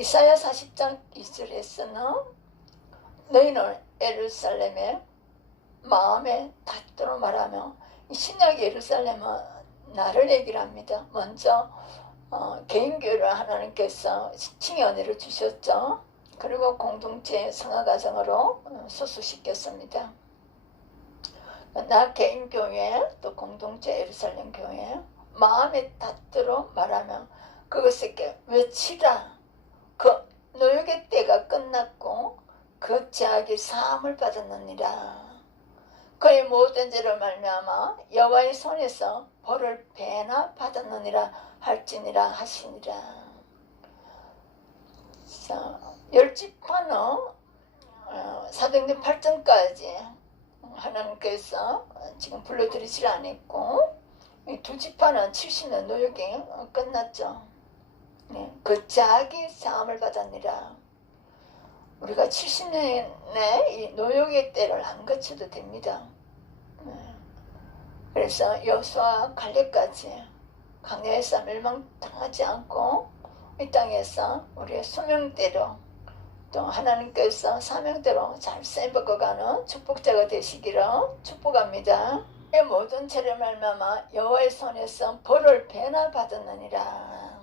이사야 40장 2절에서는 너희는 예루살렘에 마음에 닿도록 말하며, 신약 예루살렘은 나를 얘기를 합니다. 먼저 개인교회를 하나님께서 칭의언혜를 주셨죠. 그리고 공동체 성화과정으로 소수시켰습니다. 나 개인교회 또 공동체 예루살렘 교회 마음에 닿도록 말하며 그것을 외치라. 그 노역의 때가 끝났고 그 죄악이 사함을 받았느니라. 그의 모든 죄를 말미암아 여호와의 손에서 벌을 배나 받았느니라 할지니라 하시니라. 열 지파는 사도행전 8장까지 하나님께서 지금 불러들이질 않았고, 두 지파는 70년 노역이 끝났죠. 그 죄악이 사함을 받았니라. 우리가 70년의 이 노역의 때를 안 거쳐도 됩니다. 그래서 여호수아 갈렙까지 광야에서 멸망당하지 않고 이 땅에서 우리의 소명대로 또 하나님께서 사명대로 잘 쓰임받아가는 축복자가 되시기를 축복합니다. 모든 죄를 말미암아 여호와의 손에서 벌을 배나 받았느니라.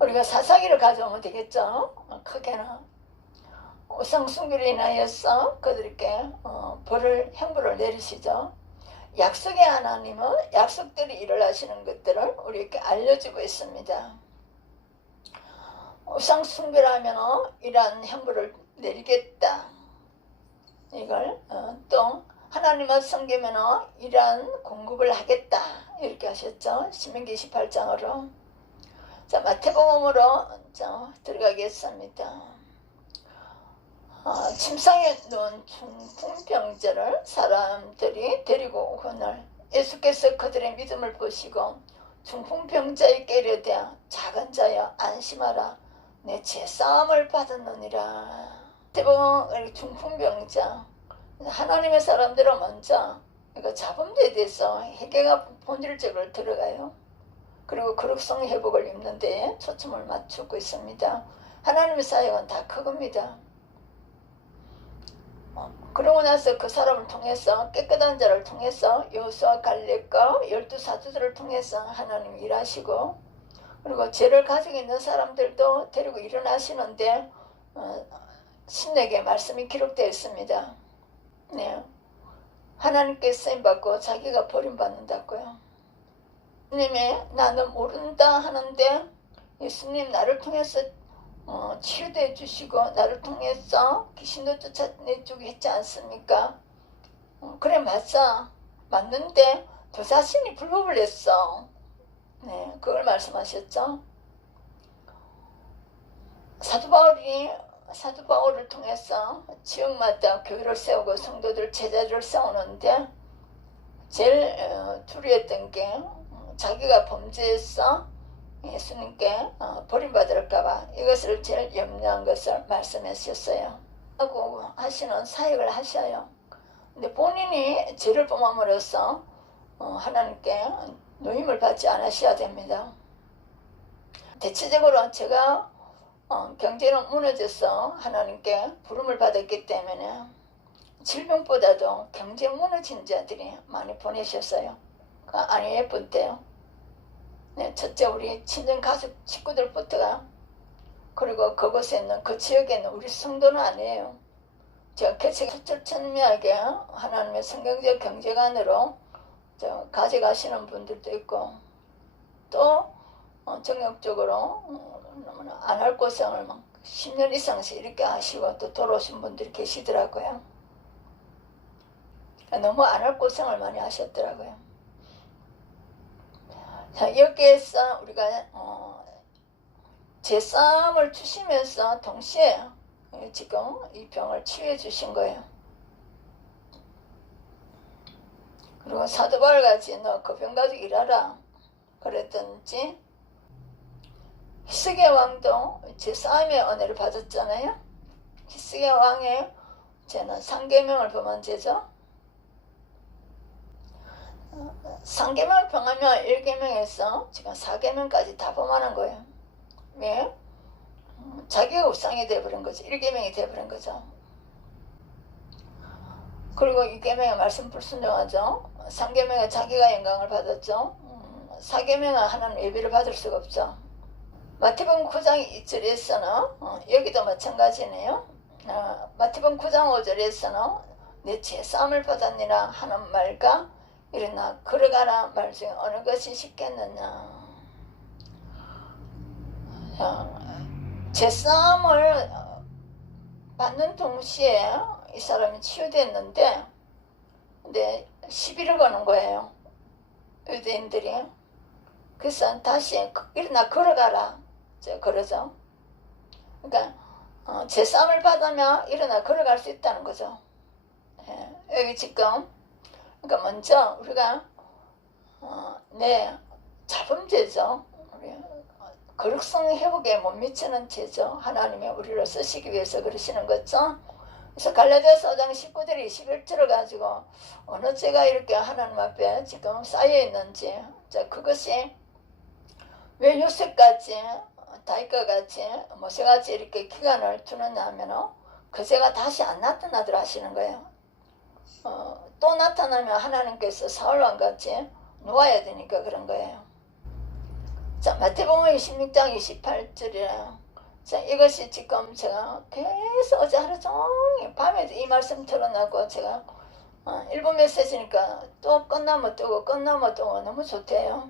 우리가 사사기를 가져오면 되겠죠. 크게는 우상숭배로 인하여서 그들에게 형벌을 내리시죠. 약속의 하나님은 약속대로 일을 하시는 것들을 우리에게 알려주고 있습니다. 우상숭배라면 이러한 형벌을 내리겠다. 이걸 또 하나님을 섬기면 이러한 공급을 하겠다. 이렇게 하셨죠. 신명기 28장으로. 자, 마태복음으로 들어가겠습니다. 침상에 누운 중풍병자를 사람들이 데리고 오거늘 예수께서 그들의 믿음을 보시고 중풍병자에게 이르되 작은 자여 안심하라. 내 죄사함을 받았느니라. 마태복음 중풍병자, 하나님의 사람들은 먼저 이거 잡음에 대해서 회개가 본질적으로 들어가요. 그리고 거룩성 회복을 입는 데에 초점을 맞추고 있습니다. 하나님의 사역은 다 그겁니다. 그러고 나서 그 사람을 통해서 깨끗한 자를 통해서 여호수아 갈렙과 12사도들을 통해서 하나님 일하시고, 그리고 죄를 가지고 있는 사람들도 데리고 일어나시는데 신약의 말씀이 기록되어 있습니다. 하나님께 쓰임받고 자기가 버림받는다고요. 예수님이 나는 모른다 하는데 예수님 나를 통해서 치유도 해주시고 나를 통해서 귀신도 쫓아내주고 했지 않습니까? 그래 맞는데 저 자신이 불법을 했어. 그걸 말씀하셨죠. 사도 바울을 통해서 지역마다 교회를 세우고 성도들 제자들을 세우는데 제일 두려웠던 게 자기가 범죄해서 예수님께 버림받을까봐 이것을 제일 염려한 것을 말씀하셨어요. 하고 하시는 사역을 하셔요. 근데 본인이 죄를 범함으로써 하나님께 노임을 받지 않으셔야 됩니다. 대체적으로 제가 경제는 무너져서 하나님께 부름을 받았기 때문에 질병보다도 경제 무너진 자들이 많이 보내셨어요. 아니 예쁜 때요. 첫째 우리 친정 가족 식구들부터가, 그리고 그곳에 있는 그 지역에 있는 우리 성도는 아니에요. 제가 철저천미하게 하나님의 성경적 경제관으로 가져가시는 분들도 있고, 또 정욕적으로 안할 고생을 막 10년 이상씩 이렇게 하시고 또 돌아오신 분들이 계시더라고요. 너무 안할 고생을 많이 하셨더라고요. 자, 여기에서 우리가 제싸움을 주시면서 동시에 지금 이 병을 치유해 주신 거예요. 그리고 사도 바울같이 너 그 병 가지고 일하라 그랬든지, 히스기야 왕도 제싸움의 은혜를 받았잖아요. 히스기야 왕의 죄는 상계명을 범한 죄죠. 상계명을 범하면 1계명에서 지금 4계명까지 다 범하는 거예요. 왜? 자기가 우상이 되어버린 거죠. 1계명이 되어버린 거죠. 그리고 2계명의 말씀 불순종하죠. 3계명에 자기가 영광을 받았죠. 4계명은 하나님 예배를 받을 수가 없죠. 마태복음 9장 2절에서는 여기도 마찬가지네요. 마태복음 9장 5절에서는 내 죄사함을 받았느라 하는 말과 일어나 걸어가라 말 중에 어느 것이 쉽겠느냐. 죄사함을 받는 동시에 이 사람이 치유됐는데 근데 시비를 거는 거예요. 유대인들이. 그래서 다시 일어나 걸어가라 그러죠. 그러니까 죄사함을 받으면 일어나 걸어갈 수 있다는 거죠. 여기 지금 그러니까 먼저 우리가 내 자범죄죠. 우리 거룩성 회복에 못 미치는 죄죠. 하나님이 우리를 쓰시기 위해서 그러시는 거죠. 그래서 갈라디아서 5장 19절 21절을 가지고 어느 죄가 이렇게 하나님 앞에 지금 쌓여 있는지, 자 그것이 왜 요셉같이 다윗과 같이 모세같이 이렇게 기간을 두느냐 하면 그 죄가 다시 안 나타나더라 하시는 거예요. 또 나타나면 하나님께서 사울왕 같이 놓아야 되니까 그런 거예요. 자 마태복음 26장 28절이에요. 자 이것이 지금 제가 계속 어제 하루 종일 밤에도 이 말씀 틀어놓고 제가 일본 메시지니까 또 끝나면 뜨고 끝나면 뜨고 너무 좋대요.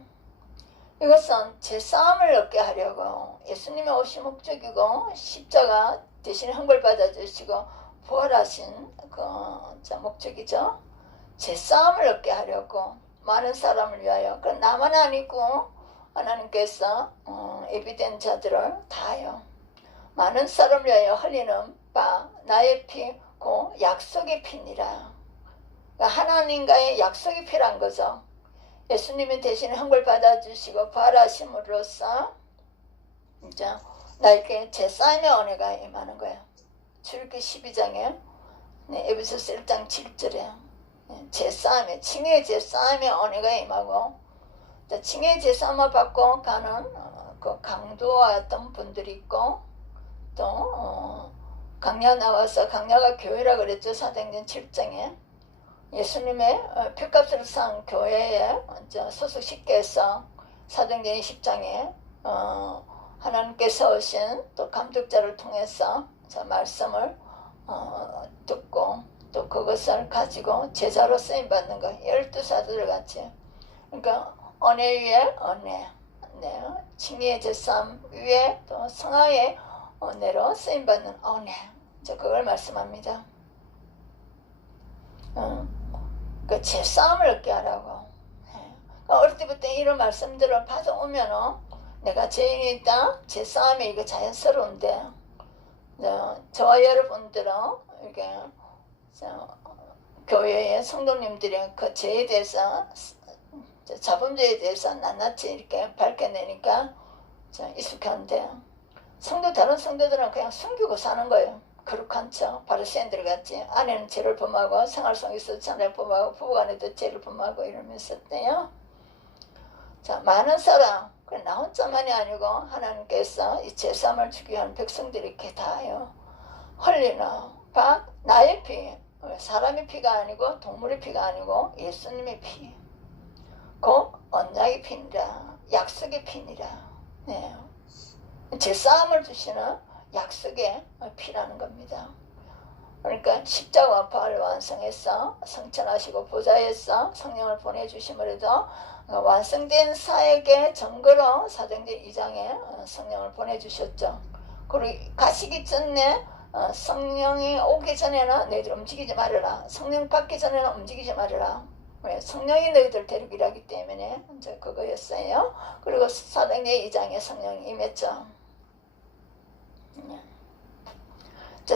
이것은 제싸움을 얻게 하려고 예수님의 오신 목적이고 십자가 대신 형벌 받아주시고 부활하신 그 목적이죠. 제싸움을 얻게 하려고 많은 사람을 위하여 그 나만 아니고 하나님께서 예비된 자들을 다하여 많은 사람을 위하여 흘리는 바 나의 피 고 약속의 피니라. 그러니까 하나님과의 약속의 피란 거죠. 예수님이 대신 형벌 받아주시고 부활하심으로써 이제 나에게 제싸움의 은혜가 임하는 거예요. 출애굽기 12장에 에베소서 1장 7절에 제싸움의 칭의 제싸움의 은혜가 임하고 칭의 제싸움을 받고 가는 그 강도와 같은 분들이 있고 또 강야 나와서 강야가 교회라 그랬죠. 사도행전 7장에 예수님의 표값을 산 교회에 소속시켜 해서 사도행전 10장에 하나님께서 오신 또 감독자를 통해서 말씀을 듣고 또 그것을 가지고 제자로 쓰임받는 거 12사도들 같이. 그러니까 은혜 위에 은혜, 칭의의 제싸움 위에 또 성화의 은혜로 쓰임받는 은혜, 그걸 말씀합니다. 그 제싸움을 얻게 하라고. 어릴 때부터 이런 말씀들을 받아오면은 내가 죄인이다, 제싸움이 이거 자연스러운데 저와 여러분들은 이게 교회의 성도님들이 그 죄에 대해서 자범죄에 대해서 낱낱이 이렇게 밝혀내니까 익숙한데 다른 성도들은 그냥 숨기고 사는 거예요. 거룩한 척 바리새인들 같이 아내는 죄를 범하고 생활 속에서 자녀를 범하고 부부간에도 죄를 범하고 이러면서 때요. 자 많은 사람 나 혼자만이 아니고 하나님께서 이 제사함을 주기 위한 백성들이 이렇게 다요. 흘리는 바 나의 피, 사람의 피가 아니고 동물의 피가 아니고 예수님의 피, 그 언약의 피니라, 약속의 피니라. 네. 제사함을 주시는 약속의 피라는 겁니다. 그러니까 십자가와 부활을 완성해서 성천하시고 보좌에서 성령을 보내주심을 해도 완성된 사역의 증거로 사도행전 2장에 성령을 보내주셨죠. 그리고 가시기 전에 성령이 오기 전에는 너희들 움직이지 말아라. 성령 받기 전에는 움직이지 말아라. 왜? 성령이 너희들 데리고 일하기 때문에 이제 그거였어요. 그리고 사도행전 2장에 성령이 임했죠.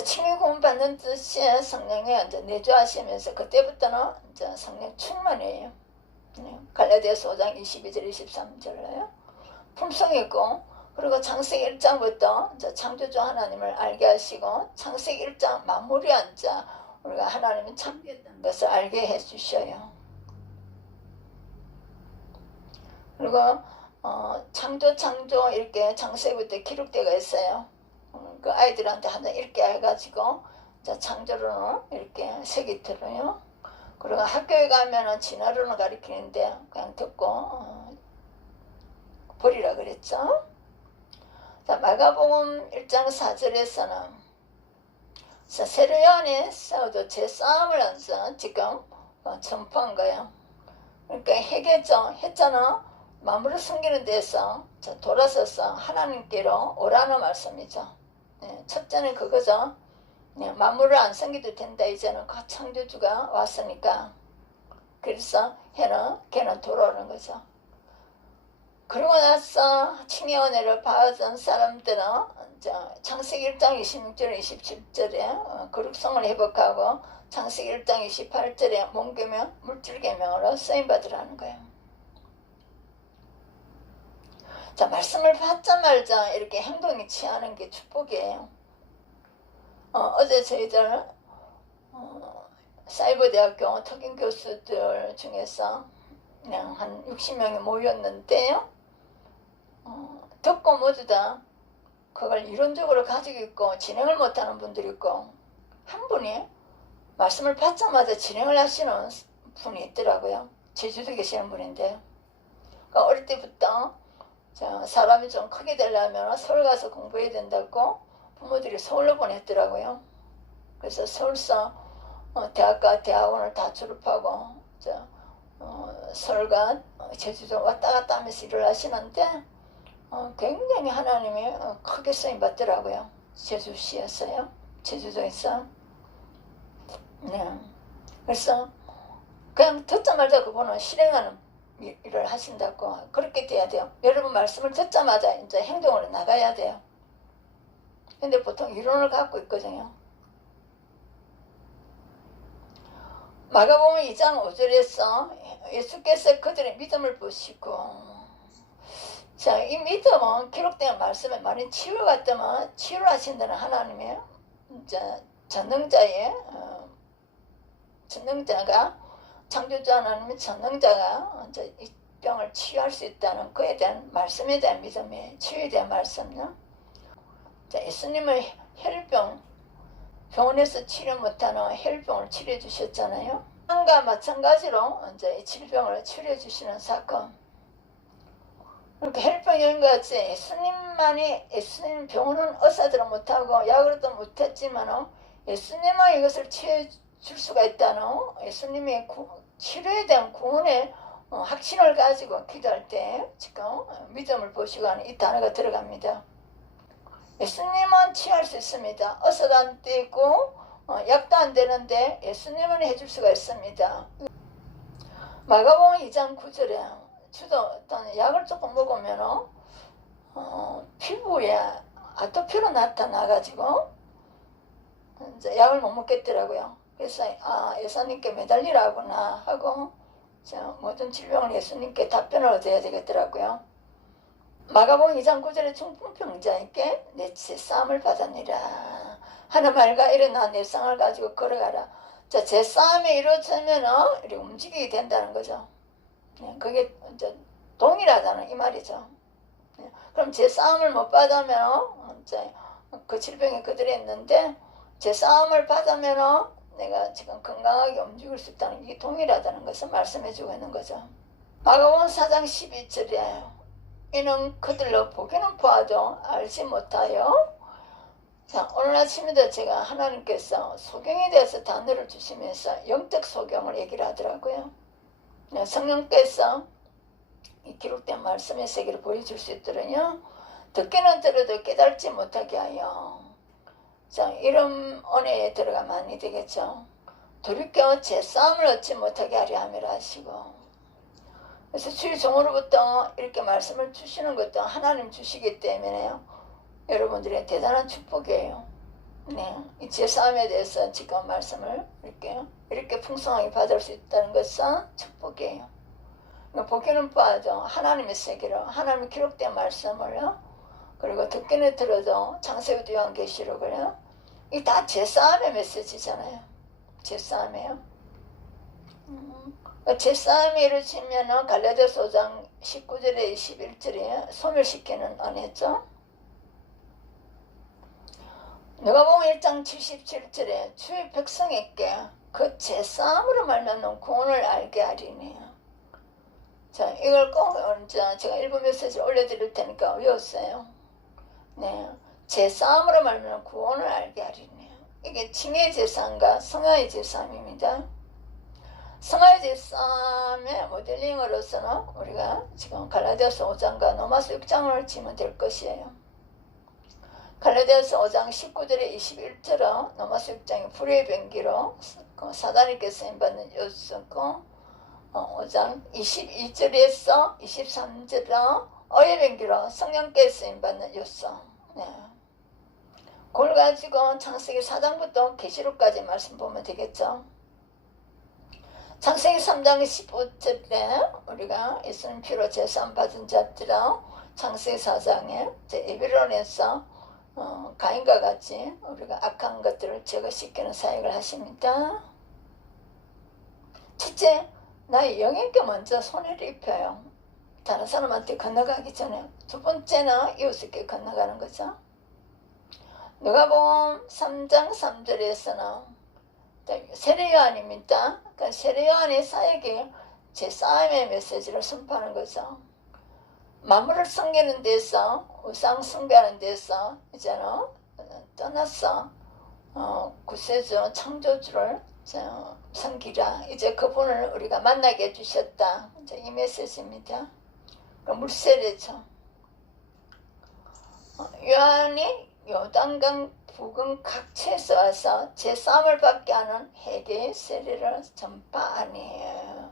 칭의 구원 받는 뜻이 성령에 내주하시면서 그때부터는 이제 성령 충만이에요. 갈라디아서 5장 22절 23절에요. 품성이 있고 그리고 창세기 1장부터 창조주 하나님을 알게 하시고 창세기 1장 마무리한 자 우리가 하나님은 참되었다는 것을 알게 해주셔요. 그리고 창조 이렇게 창세기부터 기록되어 있어요. 그 아이들한테 한번 읽게 해가지고 자, 창조로는 이렇게 세기틀어요. 그리고 학교에 가면은 진화론을 가르치는데 그냥 듣고 버리라 그랬죠. 자, 마가복음 1장 4절에서는 세례요한이 싸워도 제 싸움을 안서 지금 전파한 거예요. 그러니까 해겠죠. 했잖아. 만물을 숨기는 데서 돌아서서 하나님께로 오라는 말씀이죠. 첫째는 그거죠. 만물을 안 숨기도 된다. 이제는 그 창조주가 왔으니까. 그래서 걔는 돌아오는 거죠. 그러고 나서 칭의원회를 받은 사람들은 창세기 1장 26절 27절에 거룩성을 회복하고 창세기 1장 28절에 몸계명 물질계명으로 쓰임받으라는 거예요. 자, 말씀을 받자마자 이렇게 행동이 취하는 게 축복이에요. 어제 저희들 사이버대학교 특임 교수들 중에서 그냥 한 60명이 모였는데요. 듣고 모두 다 그걸 이론적으로 가지고 있고 진행을 못하는 분들이 있고, 한 분이 말씀을 받자마자 진행을 하시는 분이 있더라고요. 제주도에 계시는 분인데요. 그러니까 어릴 때부터 사람이 좀 크게 되려면 서울 가서 공부해야 된다고 부모들이 서울로 보냈더라고요. 그래서 서울서 대학과 대학원을 다 졸업하고 서울과 제주도 왔다 갔다 하면서 일을 하시는데 굉장히 하나님이 크게 쓰임 받더라고요. 제주시였어요. 제주도에서. 네. 그래서 그냥 듣자마자 그분은 실행하는 일을 하신다고. 그렇게 돼야 돼요. 여러분 말씀을 듣자마자 이제 행동으로 나가야 돼요. 근데 보통 이론을 갖고 있거든요. 마가복음 2장 5절에서 예수께서 그들의 믿음을 보시고, 자, 이 믿음은 기록된 말씀에 많이 치유를 갖다면 치유를 하신다는 하나님의 전능자가 창조주 하나님의 전능자가 이 병을 치유할 수 있다는 그에 대한 말씀에 대한 믿음이에요. 치유에 대한 말씀요. 자, 예수님은 혈병, 병원에서 치료 못하는 혈병을 치료해 주셨잖아요. 암과 마찬가지로 이제 이 질병을 치료해 주시는 사건. 그러니까 혈병인 것이 예수님 병원은 의사들은 못하고 약으로도 못했지만 예수님은 이것을 치료해 줄 수가 있다는 예수님의 치료에 대한 구원의 확신을 가지고 기도할 때 지금 믿음을 보시고 하는 이 단어가 들어갑니다. 예수님은 치유할 수 있습니다. 의사도 안 되고 약도 안 되는데 예수님은 해줄 수가 있습니다. 마가복음 2장 9절에 주도 어떤 약을 조금 먹으면 피부에 아토피로 나타나가지고 이제 약을 못 먹겠더라고요. 그래서 예수님께 매달리라구나 하고 모든 질병을 예수님께 답변을 얻어야 되겠더라고요. 마가복음 2장 9절에 중풍병자에게 내 제싸움을 받았니라. 하는 말과 일어나 내 상을 가지고 걸어가라. 자, 제싸움이 이루어지면 이렇게 움직이게 된다는 거죠. 그게 이제 동일하다는 이 말이죠. 그럼 제싸움을 못 받으면 이제 그 질병이 그들이 있는데 제싸움을 받으면 내가 지금 건강하게 움직일 수 있다는 게 동일하다는 것을 말씀해주고 있는 거죠. 마가복음 4장 12절에 이는 그들로 보기는 보아도 알지 못하여. 자, 오늘 아침에도 제가 하나님께서 소경에 대해서 단어를 주시면서 영적 소경을 얘기를 하더라고요. 성령께서 이 기록된 말씀의 세계를 보여줄 수 있도록요. 듣기는 들어도 깨달지 못하게 하여. 자, 이런 은혜에 들어가면 많이 되겠죠. 돌이켜 제 싸움을 얻지 못하게 하려 함이라 하시고. 그래서 주의 종으로부터 이렇게 말씀을 주시는 것도 하나님 주시기 때문에요. 여러분들의 대단한 축복이에요. 네, 이 제 싸움에 대해서 지금 말씀을 이렇게 풍성하게 받을 수 있다는 것은 축복이에요. 보기는 봐도 하나님의 세계로 하나님의 기록된 말씀을요. 그리고 듣기는 들어도 창세기 요한계시록을요. 이 다 제 싸움의 메시지잖아요. 제 싸움이에요. 제 싸움이 이루어지면 갈라디아서 5장 19절에 21절에 소멸시키는 은혜죠. 누가복음 1장 77절에 주의 백성에게 그 제사함으로 말미암는 구원을 알게 하리니. 자, 이걸 꼭 제가 일부 메시지를 올려드릴 테니까 외웠어요. 네, 제사함으로 말미암는 구원을 알게 하리니. 이게 칭의 제사함과 성화의 제사함입니다. 성화의 제사함의 모델링으로서는 우리가 지금 갈라디아서 5장과 로마서 6장을 지면 될 것이에요. 갈라디아서 5장 19절에 21절은 로마서 6장의 불의 병기로 사단에게 쓰임받는 요소고, 5장 22절에서 23절은 어의 병기로 성령께 쓰임받는 요소. 네. 그걸 가지고 창세기 4장부터 계시록까지 말씀 보면 되겠죠. 창세기 3장 15절에 우리가 예수님 피로 제사함 받은 자들은 창세기 4장에 에베론에서 가인과 같이 우리가 악한 것들을 제거시키는 사역을 하십니다. 첫째, 나의 영에게 먼저 손해를 입혀요. 다른 사람한테 건너가기 전에. 두 번째는 이웃에게 건너가는 거죠. 누가복음 3장 3절에서는 세례요한입니다. 그러니까 세례요한의 사역이 제사함의 메시지를 선포하는 거죠. 만물을 섬기는 데서, 우상 숭배하는 데서 이제는 떠났어. 구세주 창조주를 섬기라. 이제 그분을 우리가 만나게 해주셨다. 이제 이 메시지입니다. 물세례죠. 요한이 요단강 부근 각처에서 와서 제사함을 받게 하는 회개의 세례를 전파하니에요.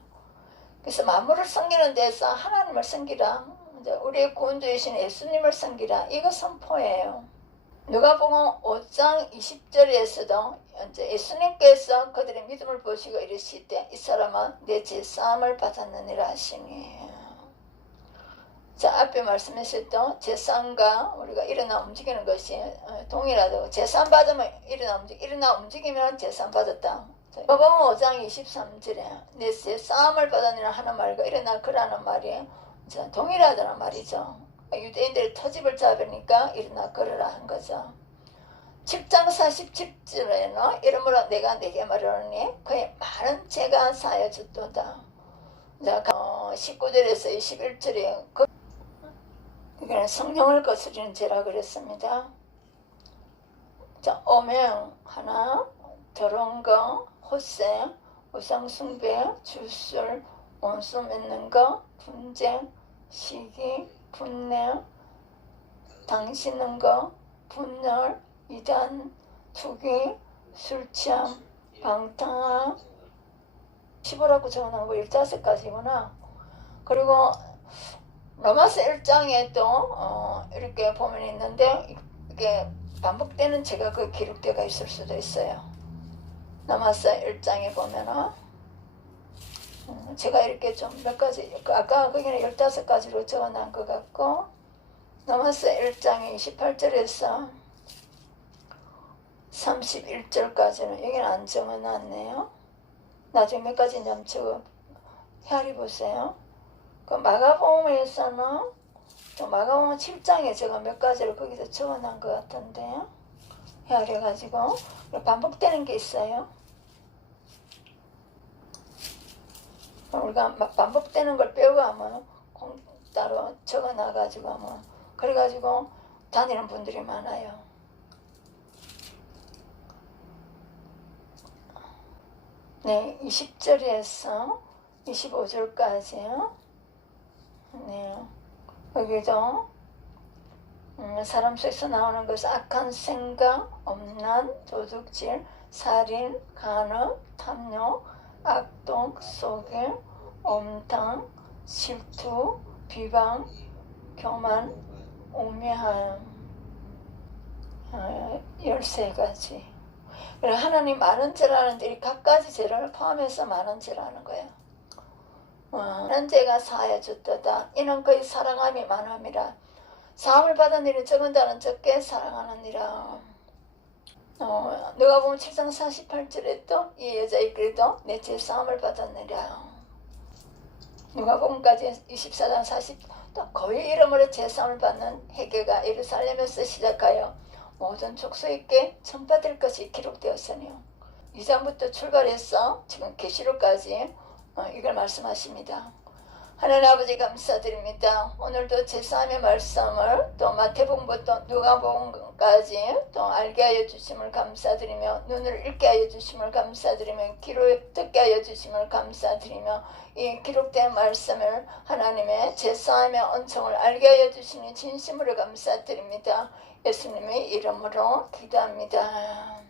그래서 만물을 섬기는 데서 하나님을 섬기라. 우리의 구원주이신 예수님을 섬기라. 이거 선포예요. 누가복음 5장 20절에서도 이제 예수님께서 그들의 믿음을 보시고 이르시되 이 사람은 내 제사함을 받았느니라 하시니. 자, 앞에 말씀하셨던 제사함과 우리가 일어나 움직이는 것이 동일하다고. 제사함 받으면 일어나 움직이면 제사함 받았다. 누가복음 5장 23절에 내 제사함을 받았느니라 하는 말과 일어나 걸으라는 말이 동일하다는 말이죠. 유대인들이 터집을 잡으니까 일어나 걸으라 한 거죠. 7장 47절에는 이러므로 내가 네게 말하노니 그의 많은 죄가 사하여졌도다. 19절에서 21절에 이거는 성령을 거스리는 죄라 그랬습니다. 자, 오명 하나, 더러운 거, 헛새, 우상숭배, 주술, 원수 맺는 거, 분쟁, 시기, 분내, 당시는 거, 분열, 이단, 투기, 술취함, 방탕함, 15라고 적어놓은 거 15가지구나. 그리고 로마서 1장에 또 이렇게 보면 있는데 이게 반복되는 죄가 그 기록되어 있을 수도 있어요. 로마서 1장에 보면은 제가 이렇게 좀 몇 가지, 아까 거기는 15가지로 적어놓은 것 같고, 로마서 1장에 28절에서 31절까지는 여기는 안 적어놨네요. 나중에 몇 가지 좀 적어 헤아리 보세요. 그 마가복음에서는 마가복음 7장에 제가 몇 가지를 거기서 적어놓은 것 같은데요. 헤아려가지고 반복되는 게 있어요. 우리가 막 반복되는 걸 빼고 하면 따로 적어놔가지고 하면 그래가지고 다니는 분들이 많아요. 네, 20절에서 25절까지요. 네, 여기도 사람 속에서 나오는 것은 악한 생각, 엄난, 도둑질, 살인, 간음, 탐욕, 악독, 속임, 엄탕, 실투, 비방, 교만, 우매함, 13가지. 하나님 많은 죄라는데 이 각가지 죄를 포함해서 많은 죄라는 거예요. 많은 죄가 사하여졌도다. 이는 그의 사랑함이 많음이라. 사함을 받은 일이 적은다는 적게 사랑하느니라. 누가복음 7장 48절에 또 이 여자의 글도 내 죄 사함을 받았느니라. 누가복음까지 24장 40, 또 거의 이름으로 죄 사함을 받는 회개가 예루살렘에서 시작하여 모든 족속에게 전파될 것이 기록되었으니요. 2장부터 출발해서 지금 계시록까지 이걸 말씀하십니다. 하나님 아버지 감사드립니다. 오늘도 제3의 말씀을 또 마태복음부터 누가복음까지 또 알게 하여 주심을 감사드리며 눈을 읽게 하여 주심을 감사드리며 귀로 듣게 하여 주심을 감사드리며 이 기록된 말씀을 하나님의 제3의 은총을 알게 하여 주시니 진심으로 감사드립니다. 예수님의 이름으로 기도합니다.